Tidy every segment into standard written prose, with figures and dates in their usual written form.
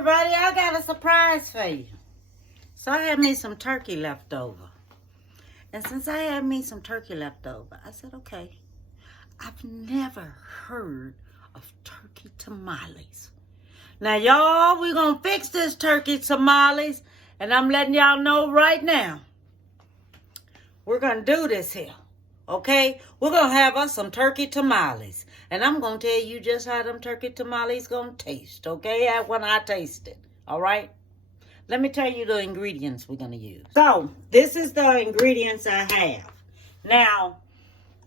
everybody, I got a surprise for you. So I had me some turkey left over. And since I had me some turkey left over, I said, okay, I've never heard of turkey tamales. Now, y'all, we're going to fix this turkey tamales. And I'm letting y'all know right now, we're going to do this here. Okay? We're going to have us some turkey tamales. And I'm going to tell you just how them turkey tamales going to taste. Okay? When I taste it. All right? Let me tell you the ingredients we're going to use. So, this is the ingredients I have. Now,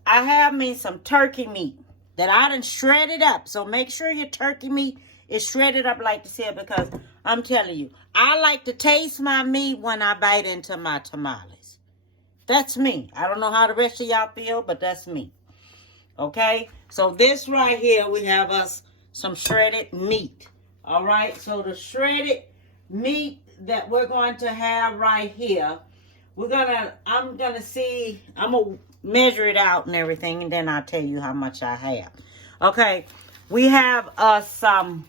I have me some turkey meat that I done shredded up. So, make sure your turkey meat is shredded up like this here, because I'm telling you, I like to taste my meat when I bite into my tamales. That's me. I don't know how the rest of y'all feel, but that's me. Okay? So this right here, we have us some shredded meat. All right? So the shredded meat that we're going to have right here, I'm going to measure it out and everything, and then I'll tell you how much I have. Okay? We have some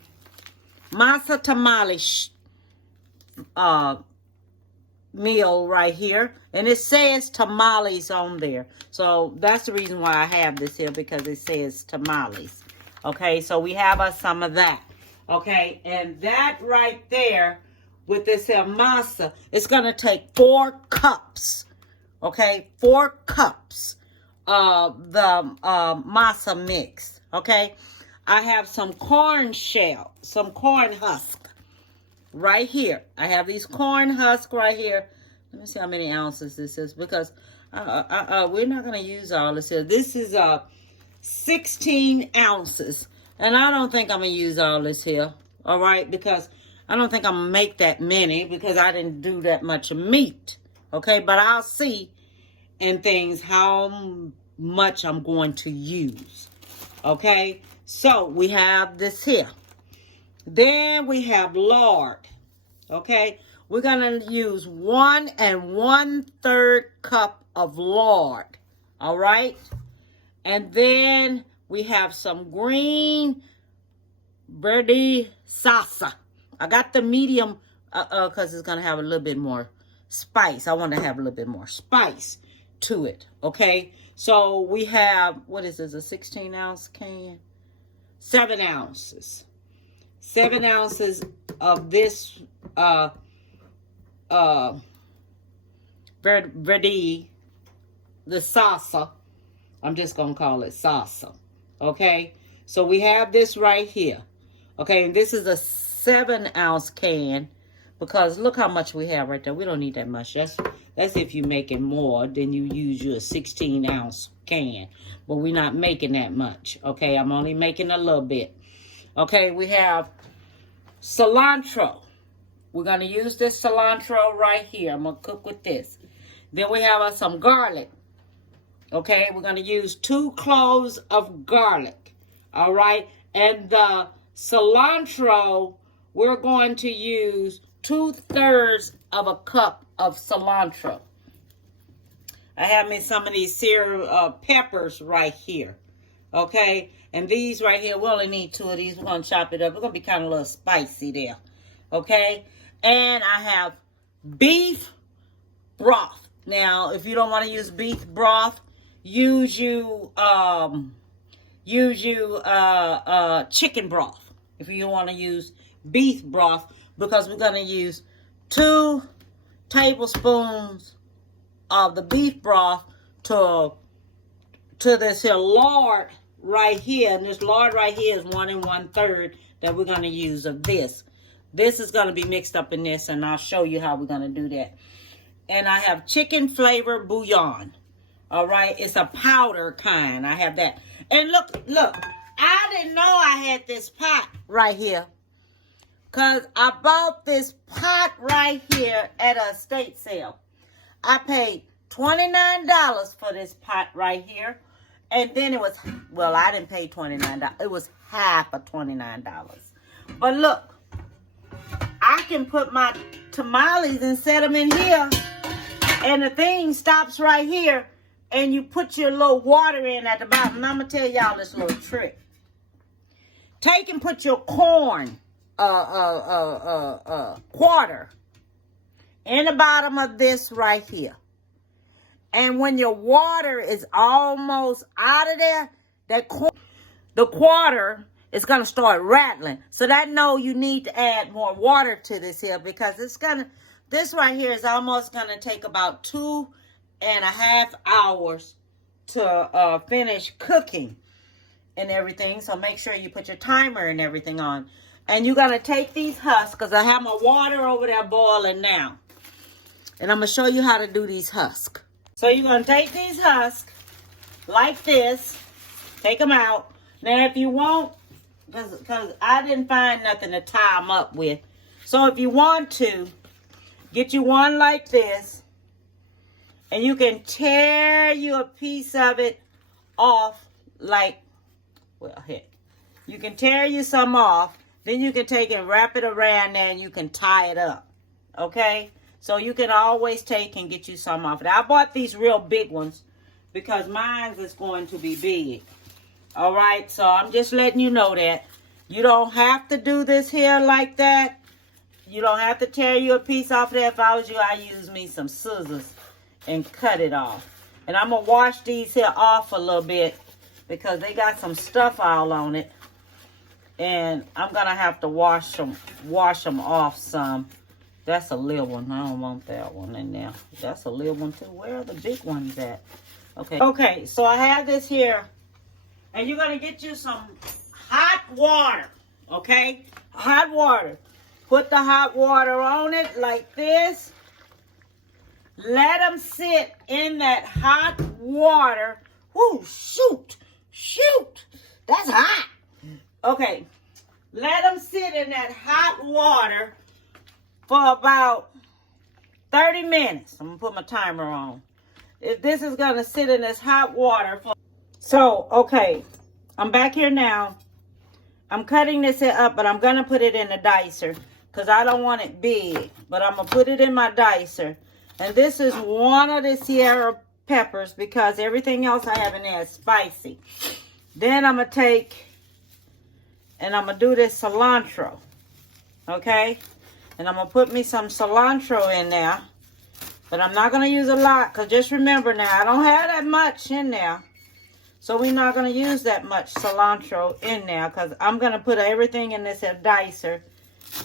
masa tamale meal right here, and it says tamales on there, so that's the reason why I have this here, because it says tamales. Okay, so we have us some of that. Okay, and that right there with this here masa, it's gonna take 4 cups. Okay, 4 cups of the masa mix. Okay, I have some corn shell, some corn husk right here. I have these corn husks right here. Let me see how many ounces this is, because we're not going to use all this here. This is 16 ounces, and I don't think I'm going to use all this here, all right, because I don't think I'm going to make that many, because I didn't do that much meat, okay, but I'll see in things how much I'm going to use, okay. So we have this here. Then we have lard. Okay. We're going to use 1 1/3 cup of lard. All right. And then we have some green verde salsa. I got the medium because it's going to have a little bit more spice. I want to have a little bit more spice to it. Okay. So we have, what is this, a 16-ounce can? 7 ounces. 7 ounces of this verde, the salsa. I'm just going to call it salsa. Okay? So we have this right here. Okay? And this is a 7-ounce can, because look how much we have right there. We don't need that much. That's if you're making more, then you use your 16-ounce can. But we're not making that much. Okay? I'm only making a little bit. Okay? We have cilantro. We're going to use this cilantro right here. I'm going to cook with this. Then we have some garlic. Okay, we're going to use 2 cloves of garlic. All right, and the cilantro, we're going to use 2/3 of a cup of cilantro. I have me some of these peppers right here. Okay, and these right here, we only need 2 of these. We're going to chop it up. We're going to be kind of a little spicy there. Okay, and I have beef broth. Now, if you don't want to use beef broth, use chicken broth. If you don't want to use beef broth, because we're going to use 2 tablespoons of the beef broth to this here lard right here. And this lard right here is 1 1/3 that we're going to use of this. This is going to be mixed up in this, and I'll show you how we're going to do that. And I have chicken flavor bouillon. All right, it's a powder kind. I have that. And look, I didn't know I had this pot right here, because I bought this pot right here at a estate sale. I paid $29 for this pot right here. And then it was, well, I didn't pay $29. It was half of $29. But look, I can put my tamales and set them in here, and the thing stops right here, and you put your little water in at the bottom. And I'm going to tell y'all this little trick. Take and put your corn quarter in the bottom of this right here. And when your water is almost out of there, the quarter is going to start rattling. So that know you need to add more water to this here, because this right here is almost going to take about 2.5 hours to finish cooking and everything. So make sure you put your timer and everything on. And you're going to take these husks, because I have my water over there boiling now. And I'm going to show you how to do these husks. So you're going to take these husks like this. Take them out. Now if you want, because I didn't find nothing to tie them up with. So if you want to, get you one like this. And you can tear you a piece of it off like, well, here. You can tear you some off. Then you can take and wrap it around there and you can tie it up. Okay? So you can always take and get you some off. Now, I bought these real big ones because mine is going to be big. All right? So I'm just letting you know that. You don't have to do this here like that. You don't have to tear you a piece off there. If I was you, I'd use me some scissors and cut it off. And I'm going to wash these here off a little bit because they got some stuff all on it. And I'm going to have to wash them off some. That's a little one. I don't want that one in there. That's a little one too. Where are the big ones at? Okay. Okay, so I have this here. And you're going to get you some hot water. Okay? Hot water. Put the hot water on it like this. Let them sit in that hot water. Whoo, shoot. Shoot. That's hot. Okay. Let them sit in that hot water for about 30 minutes. I'm going to put my timer on. If this is going to sit in this hot water for... So, okay. I'm back here now. I'm cutting this here up, but I'm going to put it in a dicer because I don't want it big. But I'm going to put it in my dicer. And this is one of the Sierra peppers because everything else I have in there is spicy. Then I'm going to take and I'm going to do this cilantro. Okay? And I'm going to put me some cilantro in there. But I'm not going to use a lot because just remember now, I don't have that much in there. So we're not going to use that much cilantro in there because I'm going to put everything in this dicer.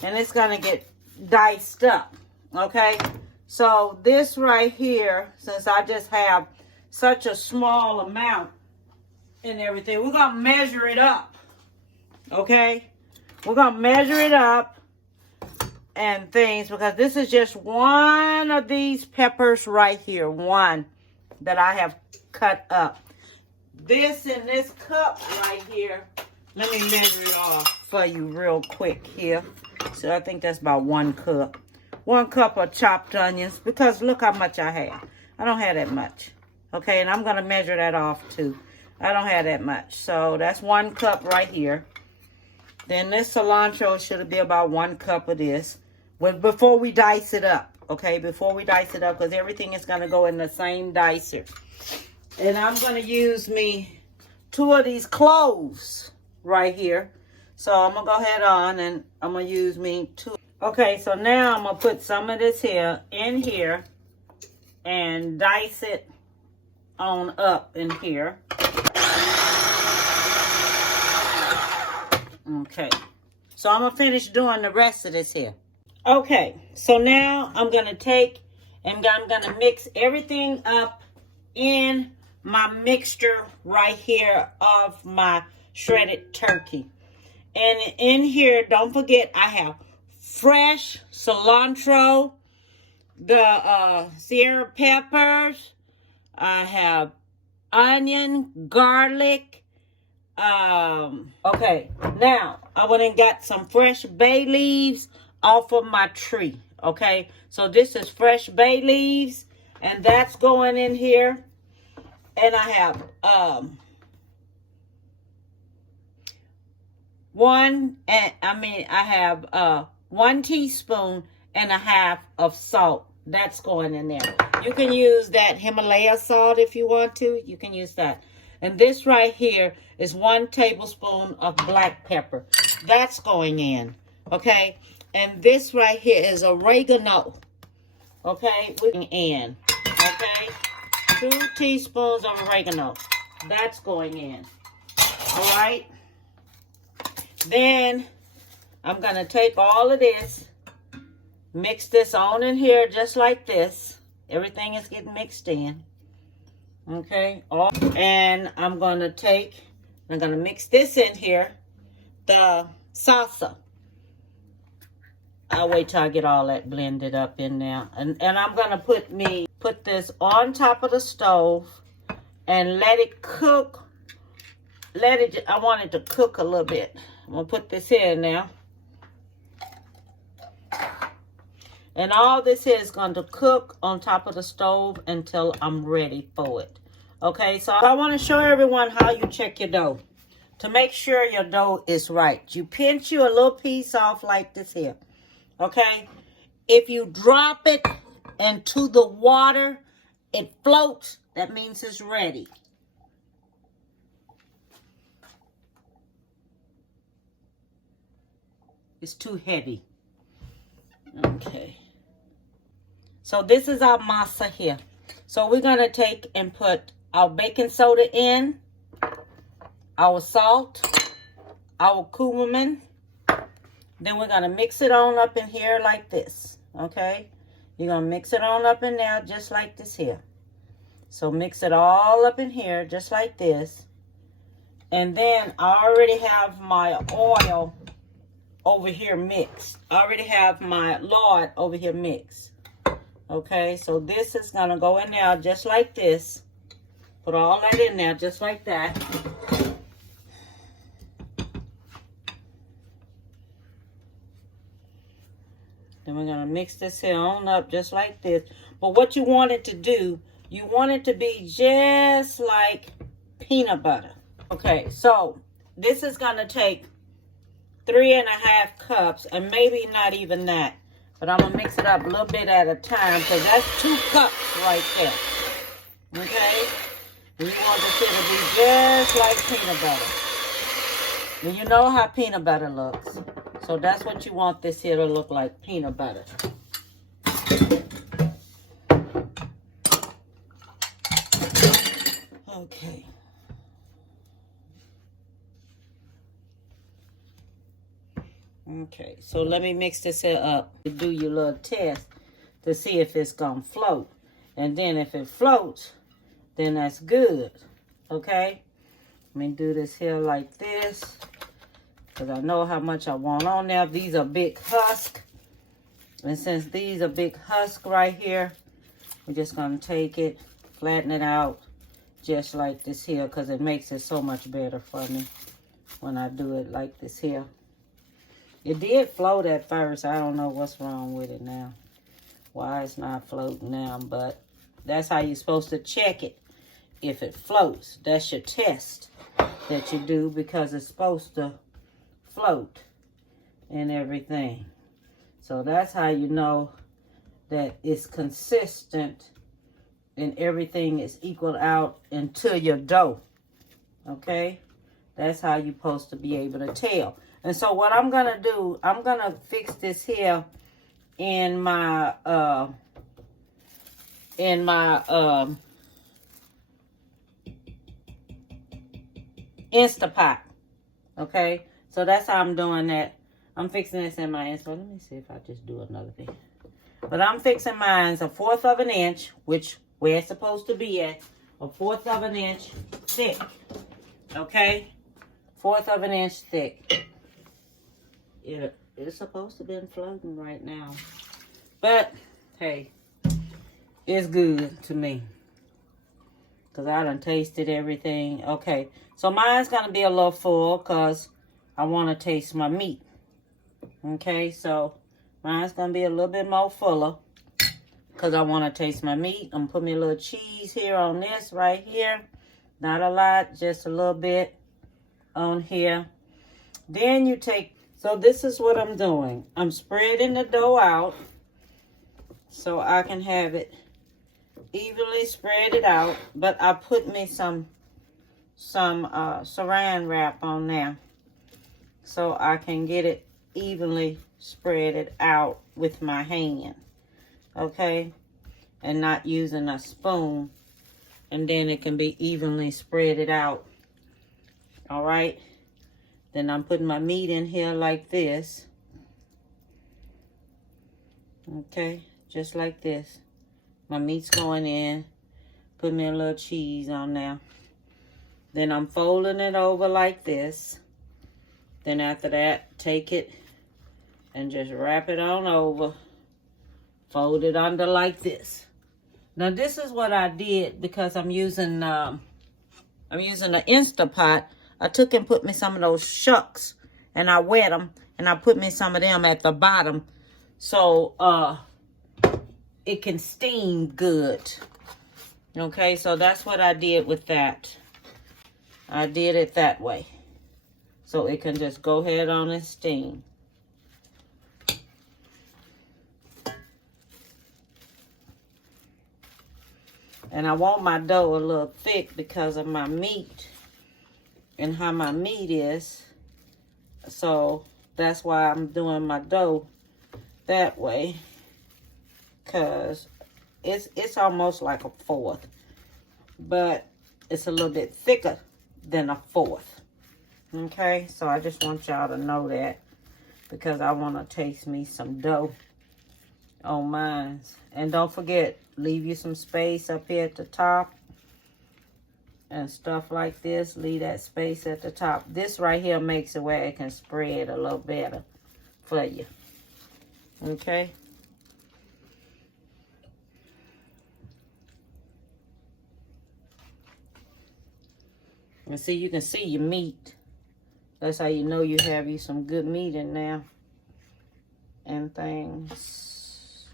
And it's going to get diced up. Okay? So this right here, since I just have such a small amount and everything, we're going to measure it up. Okay? We're going to measure it up and things because this is just one of these peppers right here. One that I have cut up. This in this cup right here, let me measure it off for you real quick here. So I think that's about 1 cup. 1 cup of chopped onions because look how much I have. I don't have that much. Okay, and I'm going to measure that off too. I don't have that much. So that's 1 cup right here. Then this cilantro should be about 1 cup of this. Before we dice it up. Okay, before we dice it up because everything is going to go in the same dicer. And I'm going to use me 2 of these cloves right here. So I'm going to go ahead on and I'm going to use me 2. Okay, so now I'm going to put some of this here in here and dice it on up in here. Okay, so I'm going to finish doing the rest of this here. Okay, so now I'm going to take and I'm going to mix everything up in my mixture right here of my shredded turkey. And in here, don't forget, I have fresh cilantro, the Sierra peppers. I have onion, garlic. Okay, now I went and got some fresh bay leaves off of my tree. Okay, so this is fresh bay leaves, and that's going in here. And I have I have 1 teaspoon and a half of salt. That's going in there. You can use that Himalaya salt if you want to. You can use that. And this right here is 1 tablespoon of black pepper. That's going in. Okay, and this right here is oregano. Okay, we can in. Okay, 2 teaspoons of oregano. That's going in. All right. Then I'm going to take all of this, mix this on in here just like this. Everything is getting mixed in. Okay. And I'm going to mix this in here, the salsa. I'll wait till I get all that blended up in there. And I'm going to put this on top of the stove and let it cook. I want it to cook a little bit. I'm going to put this in now. And all this here is going to cook on top of the stove until I'm ready for it. Okay, so I want to show everyone how you check your dough. To make sure your dough is right, you pinch you a little piece off like this here. Okay, if you drop it into the water, it floats. That means it's ready. It's too heavy. Okay. So this is our masa here. So we're going to take and put our baking soda in, our salt, our cumin. Then we're going to mix it on up in here like this. Okay. You're going to mix it on up in there just like this here. So mix it all up in here just like this. And then I already have my oil over here mixed. I already have my lard over here mixed. Okay, so this is gonna go in there just like this. Put all that in there just like that. Then we're gonna mix this here on up just like this. But what you want it to do, you want it to be just like peanut butter. Okay, so this is gonna take 3.5 cups, and maybe not even that. But I'm going to mix it up a little bit at a time, because that's 2 cups right there. Okay? And you want this here to be just like peanut butter. And you know how peanut butter looks. So that's what you want this here to look like, peanut butter. Okay. Okay, so let me mix this here up. Do your little test to see if it's going to float. And then if it floats, then that's good. Okay? Let me do this here like this, because I know how much I want on there. These are big husks. And since these are big husks right here, we're just going to take it, flatten it out just like this here, because it makes it so much better for me when I do it like this here. It did float at first. I don't know what's wrong with it now. Why it's not floating now. But that's how you're supposed to check it. If it floats. That's your test that you do. Because it's supposed to float and everything. So that's how you know that it's consistent. And everything is equal out into your dough. Okay? That's how you're supposed to be able to tell. And so what I'm going to do, I'm going to fix this here in my Instapot. Okay? So that's how I'm doing that. I'm fixing this in my Instapot. Let me see if I just do another thing. But I'm fixing mine's 1/4 of an inch, which where it's supposed to be at, 1/4 of an inch thick. Okay? 1/4 of an inch thick. It's supposed to be floating right now. But, hey, it's good to me. Because I done tasted everything. Okay, so mine's going to be a little full because I want to taste my meat. Okay, so mine's going to be a little bit more fuller because I want to taste my meat. I'm going to put me a little cheese here on this right here. Not a lot, just a little bit on here. Then you take... So this is what I'm doing. I'm spreading the dough out so I can have it evenly spread it out. But I put me some saran wrap on there so I can get it evenly spread it out with my hand, okay? And not using a spoon. And then it can be evenly spread it out. All right. Then I'm putting my meat in here like this. Okay, just like this. My meat's going in. Put me a little cheese on there. Then I'm folding it over like this. Then after that, take it and just wrap it on over. Fold it under like this. Now this is what I did because I'm using an Instapot. I took and put me some of those shucks and I wet them and I put me some of them at the bottom so it can steam good. Okay, so that's what I did with that. I did it that way. So it can just go ahead on and steam. And I want my dough a little thick because of my meat and how my meat is. So that's why I'm doing my dough that way. Because it's almost like a fourth. But it's a little bit thicker than a fourth. Okay, so I just want y'all to know that. Because I want to taste me some dough on mine. And don't forget, leave you some space up here at the top. And stuff like this, leave that space at the top. This right here makes it where it can spread a little better for you. Okay? And see, you can see your meat. That's how you know you have you some good meat in there. And things.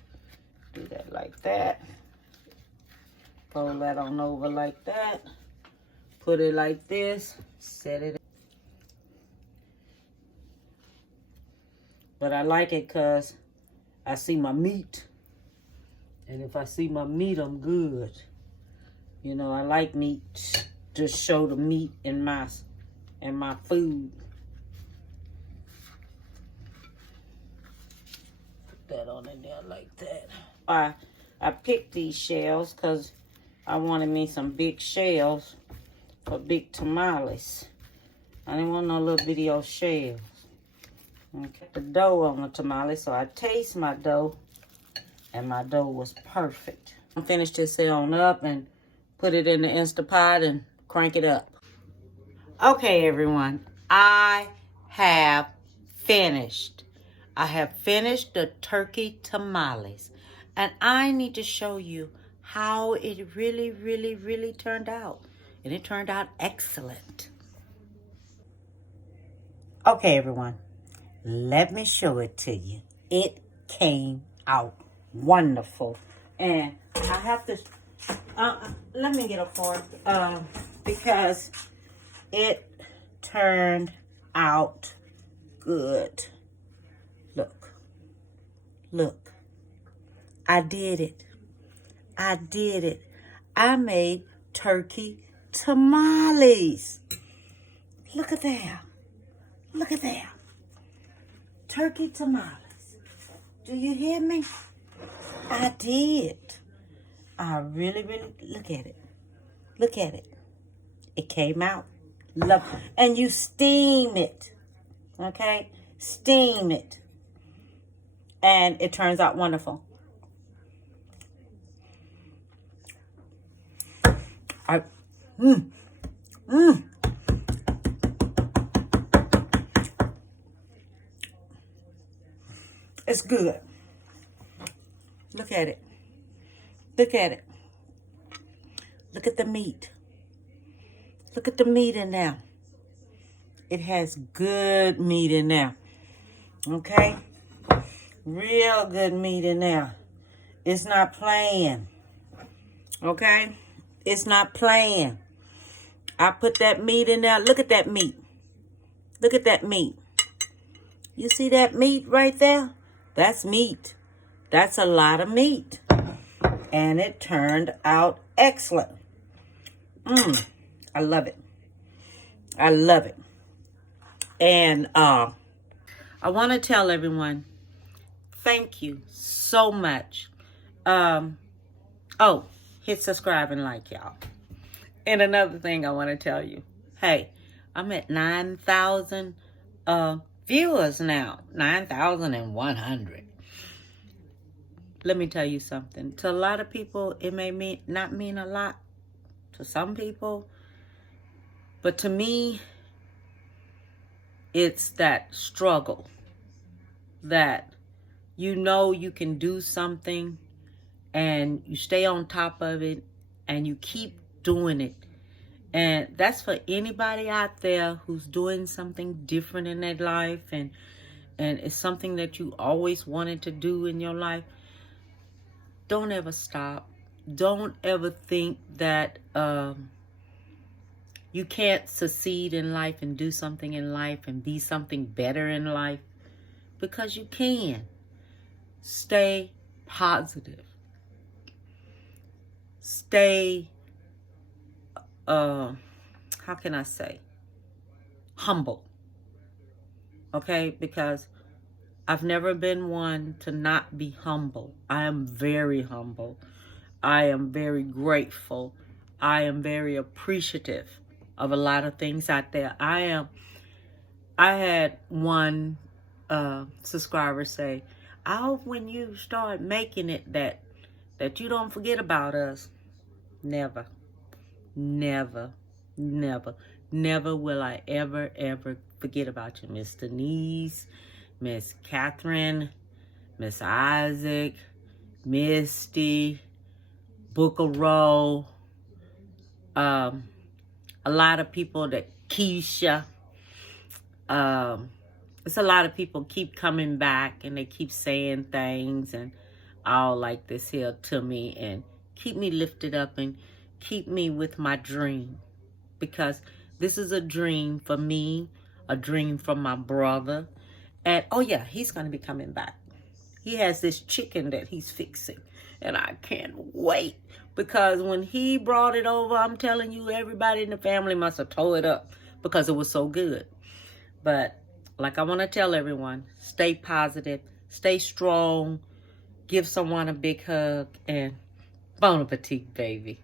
Do that like that. Fold that on over like that. Put it like this. Set it. But I like it because I see my meat. And if I see my meat, I'm good. You know, I like meat. Just show the meat in my food. Put that on in there like that. I picked these shells because I wanted me some big shells for big tamales. I didn't want no little video shells. Okay. The dough on the tamale, so I taste my dough, and my dough was perfect. I finished this on up and put it in the Instapot and crank it up. Okay, everyone, I have finished. I have finished the turkey tamales, and I need to show you how it really, really, really turned out. And it turned out excellent. Okay, everyone, let me show it to you. It came out wonderful. And I have to, let me get a fork, because it turned out good. Look, look, I did it. I did it. I made turkey tamales. Look at that. Look at that. Turkey tamales. Do you hear me? I did. I really, really, look at it. Look at it. It came out. Love. And you steam it. Okay? Steam it. And it turns out wonderful. It's good. Look at it. Look at it. Look at the meat. Look at the meat in there. It has good meat in there. Okay? Real good meat in there. It's not plain. Okay? It's not plain. I put that meat in there. Look at that meat. Look at that meat. You see that meat right there? That's meat. That's a lot of meat. And it turned out excellent. I love it. I love it. And I want to tell everyone, thank you so much. Oh, hit subscribe and like, y'all. And another thing I want to tell you, hey, I'm at 9,000 viewers now, 9,100. Let me tell you something. To a lot of people, it may not mean a lot. To some people. But to me, it's that struggle. That you know you can do something and you stay on top of it and you keep doing it. And that's for anybody out there who's doing something different in their life and it's something that you always wanted to do in your life. Don't ever stop. Don't ever think that you can't succeed in life and do something in life and be something better in life, because you can. Stay positive. Stay, how can I say, humble. Okay? Because I've never been one to not be humble. I am very humble. I am very grateful. I am very appreciative of a lot of things out there. I had one subscriber say, I hope when you start making it that you don't forget about us. Never, never, never, never will I ever forget about you, Miss Denise, Miss Catherine, Miss Isaac, Misty, Booker Rowe, a lot of people that Keisha, it's a lot of people keep coming back and they keep saying things and all like this here to me and keep me lifted up and keep me with my dream, because this is a dream for me, a dream for my brother. And oh yeah, he's going to be coming back. He has this chicken that he's fixing and I can't wait, because when he brought it over, I'm telling you, everybody in the family must have tore it up because it was so good. But like I want to tell everyone, stay positive, stay strong, give someone a big hug, and bon appetit, baby.